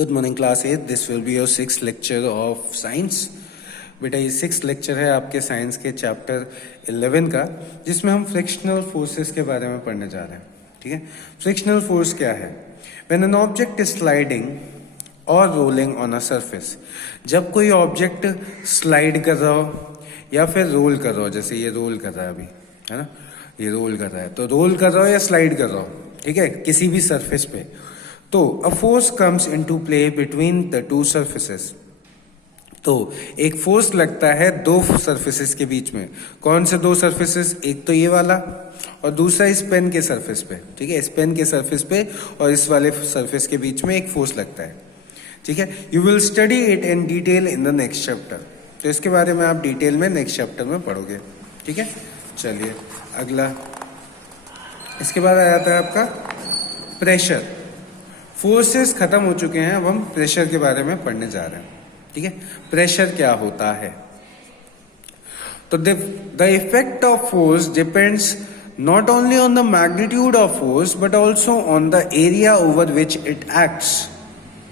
Good morning class 8। This will be your 6th lecture of science. बेटा ये 6th lecture है आपके science के चैप्टर 11 का, जिसमें हम फ्रिक्शनल फोर्सेस के बारे में पढ़ने जा रहे हैं। ठीक है, फ्रिक्शनल फोर्स क्या है? When an object is sliding और रोलिंग ऑन अ सरफेस, जब कोई ऑब्जेक्ट स्लाइड कर रहा हो या फिर रोल कर रहा हो, जैसे ये रोल कर रहा है अभी, है ना, ये रोल कर रहा है, तो रोल कर रहा हो या स्लाइड कर रहा हो, ठीक है, किसी भी सरफेस पे, तो a force comes into play between the two surfaces. तो एक फोर्स लगता है दो सरफेसेस के बीच में। कौन से दो सरफेसेस? एक तो ये वाला और दूसरा इस पेन के सरफेस पे। ठीक है, इस पेन के सरफेस पे और इस वाले सरफेस के बीच में एक फोर्स लगता है। ठीक है, you will study it in detail in the next chapter. तो इसके बारे में आप डिटेल में नेक्स्ट चैप्टर में पढ़ोगे। ठीक है, चलिए अगला, इसके बाद आ जाता है आपका प्रेशर। फोर्सेस खत्म हो चुके हैं, अब हम प्रेशर के बारे में पढ़ने जा रहे हैं। ठीक है, प्रेशर क्या होता है? तो the effect of force depends not only on the magnitude of force but also on the area over which it acts.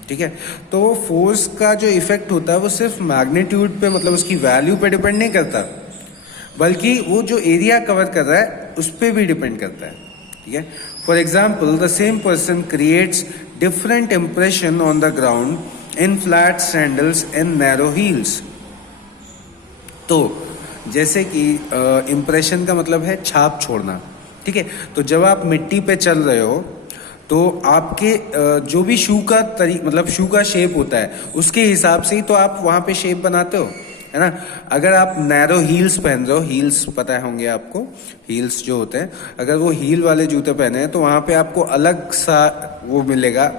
ठीक है, तो फोर्स का जो इफेक्ट होता है वो सिर्फ मैग्नीट्यूड पे, मतलब उसकी वैल्यू पे डिपेंड नहीं करता, बल्कि वो जो एरिया कवर कर रहा है उस पर भी डिपेंड करता है। ठीक है, for example the same person creates different impression on the ground in flat sandals and narrow heels. तो जैसे कि इंप्रेशन का मतलब है छाप छोड़ना। ठीक है, तो जब आप मिट्टी पे चल रहे हो तो आपके जो भी शू का मतलब शू का शेप होता है उसके हिसाब से ही तो आप वहां पे शेप बनाते हो, है ना। अगर आप नैरो हील्स पहन रहे हो, हील्स पता होंगे आपको, हील्स जो होते हैं, अगर वो हील वाले जूते पहने हैं तो वहां पे आपको अलग सा वो मिलेगा,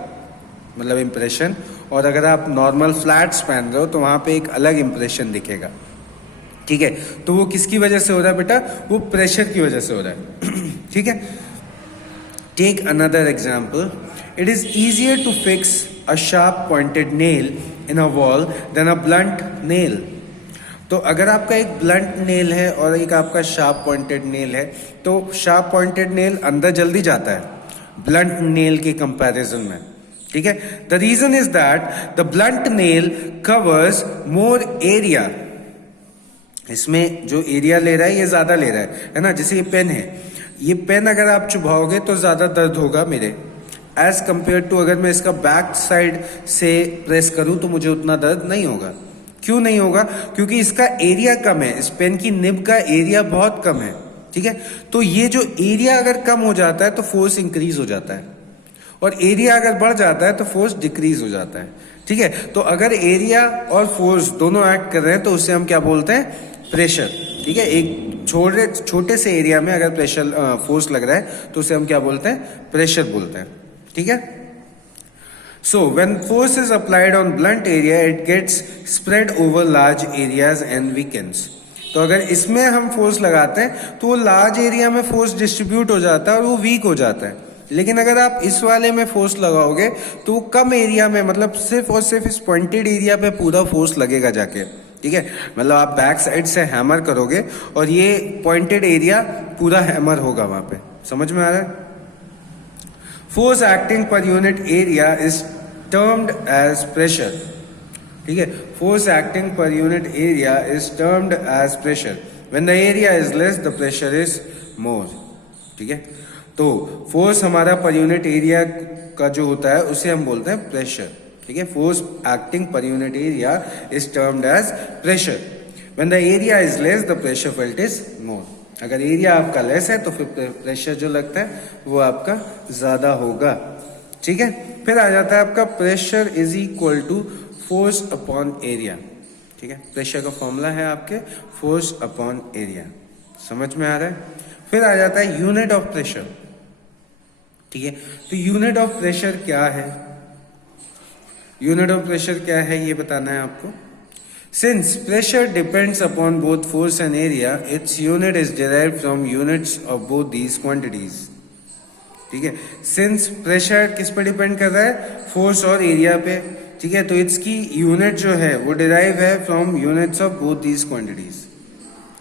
मतलब इम्प्रेशन। और अगर आप नॉर्मल फ्लैट्स पहन रहे हो तो वहां पे एक अलग इम्प्रेशन दिखेगा। ठीक है, तो वो किसकी वजह से हो रहा है बेटा? वो प्रेशर की वजह से हो रहा है। ठीक है, take another example. It is easier to fix a sharp pointed nail in a wall then a blunt nail. तो अगर आपका एक ब्लंट नेल है और एक आपका शार्प पॉइंटेड नेल है, तो शार्प पॉइंटेड नेल अंदर जल्दी जाता है ब्लंट नेल के कंपैरिजन में। ठीक है, the reason is that the blunt nail covers more area. इसमें जो एरिया ले रहा है ये ज्यादा ले रहा है ना। जैसे ये पेन है, ये पेन अगर आप चुभाओगे तो ज्यादा दर्द होगा मेरे, एज कंपेयर टू अगर मैं इसका बैक साइड से प्रेस करूं तो मुझे उतना दर्द नहीं होगा। क्यों नहीं होगा? क्योंकि इसका एरिया कम है, इस पेन की निब का एरिया बहुत कम है। ठीक है, तो ये जो एरिया अगर कम हो जाता है तो फोर्स इंक्रीज हो जाता है, और एरिया अगर बढ़ जाता है तो फोर्स डिक्रीज हो जाता है। ठीक है, तो अगर एरिया और फोर्स दोनों एक्ट कर रहे हैं तो उसे हम क्या बोलते हैं? प्रेशर। ठीक है, एक छोटे से एरिया में अगर प्रेशर फोर्स लग रहा है तो उसे हम क्या बोलते हैं? प्रेशर बोलते हैं। ठीक है, so when force is applied on blunt area it gets spread over large areas and weakens। तो अगर इसमें हम फोर्स लगाते हैं तो वो लार्ज एरिया में फोर्स डिस्ट्रीब्यूट हो जाता है और वो वीक हो जाता है। लेकिन अगर आप इस वाले में फोर्स लगाओगे तो वो कम एरिया में, मतलब सिर्फ और सिर्फ इस पॉइंटेड एरिया पे पूरा फोर्स लगेगा जाके। ठीक है, मतलब आप बैक साइड से हैमर करोगे और ये पॉइंटेड एरिया पूरा हैमर होगा वहां पे। समझ में आ रहा है? Force acting per unit area is termed as pressure. ठीक है, force acting per unit area is termed as pressure. When the area is less the pressure is more. ठीक है, तो फोर्स हमारा पर यूनिट एरिया का जो होता है उसे हम बोलते हैं प्रेशर। ठीक है, force acting per unit area is termed as pressure. When the area is less the pressure felt is more. अगर एरिया आपका लेस है तो फिर प्रेशर जो लगता है वो आपका ज्यादा होगा। ठीक है, फिर आ जाता है आपका pressure is equal to force upon area. ठीक है, प्रेशर का फॉर्मूला है आपके फोर्स अपॉन एरिया। समझ में आ रहा है? फिर आ जाता है यूनिट ऑफ प्रेशर। ठीक है, तो यूनिट ऑफ प्रेशर क्या है? यूनिट ऑफ प्रेशर क्या है ये बताना है आपको। Since pressure depends upon both force and area, its unit is derived from units of both these quantities। ठीक है, since pressure किस पे डिपेंड कर रहा है? फोर्स और एरिया पे। ठीक है, तो इसकी यूनिट जो है वो डिराइव है from units of both these quantities.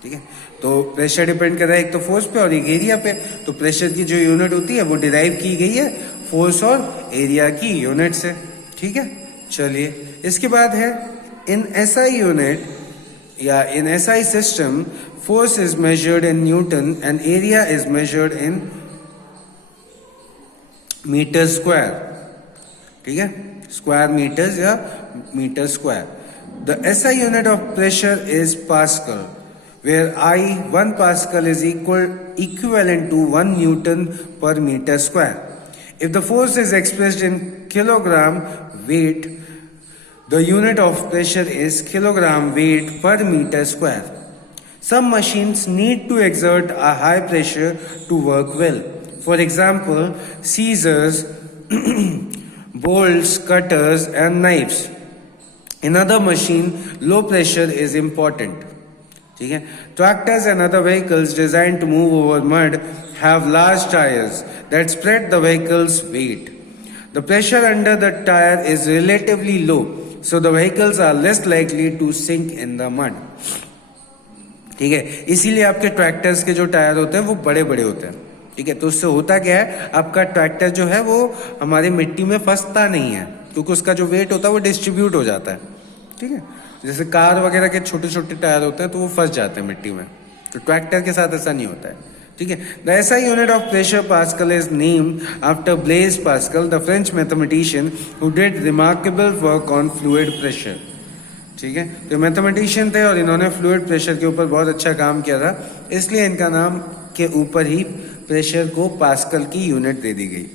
ठीक है, तो प्रेशर डिपेंड कर रहा है एक तो फोर्स पे और एक एरिया पे, तो प्रेशर की जो यूनिट होती है वो डिराइव की गई है फोर्स और एरिया की यूनिट से। ठीक है, चलिए इसके बाद है इन एसआई यूनिट या in SI system force is measured in newton and area is measured in metre square, ठीक है, स्क्वायर मीटर्स या metre square. The SI unit of pressure is pascal where one Pascal is equivalent to 1 Newton per meter square. If the force is expressed in kilogram weight, the unit of pressure is kilogram weight per meter square. Some machines need to exert a high pressure to work well. For example, scissors, bolts, cutters and knives. In other machine, low pressure is important. ठीक है. Tractors and other vehicles designed to move over mud have large tires that spread the vehicle's weight. The pressure under the tire is relatively low, so the vehicles are less likely to sink in the mud. ठीक है, इसीलिए आपके tractors के जो tyre होते हैं वो बड़े बड़े होते हैं. ठीक है, तो उससे होता क्या है, आपका ट्रैक्टर जो है वो हमारी मिट्टी में फंसता नहीं है क्योंकि उसका जो वेट होता है वो डिस्ट्रीब्यूट हो जाता है. ठीक है, जैसे कार वगैरह के छोटे छोटे टायर होते हैं तो वो फंस जाते हैं मिट्टी में, तो ट्रैक्टर के साथ ऐसा नहीं होता है. ठीक है. The SI unit of pressure pascal is named after Blaise Pascal, the French mathematician who did remarkable work on fluid pressure. ठीक है, तो मैथमेटिशियन थे और इन्होंने फ्लूइड प्रेशर के ऊपर बहुत अच्छा काम किया था, इसलिए इनका नाम के ऊपर ही प्रेशर को पास्कल की यूनिट दे दी गई.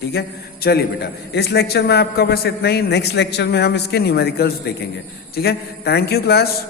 ठीक है, चलिए बेटा इस लेक्चर में आपका बस इतना ही. नेक्स्ट लेक्चर में हम इसके न्यूमेरिकल्स देखेंगे. ठीक है, थैंक यू क्लास.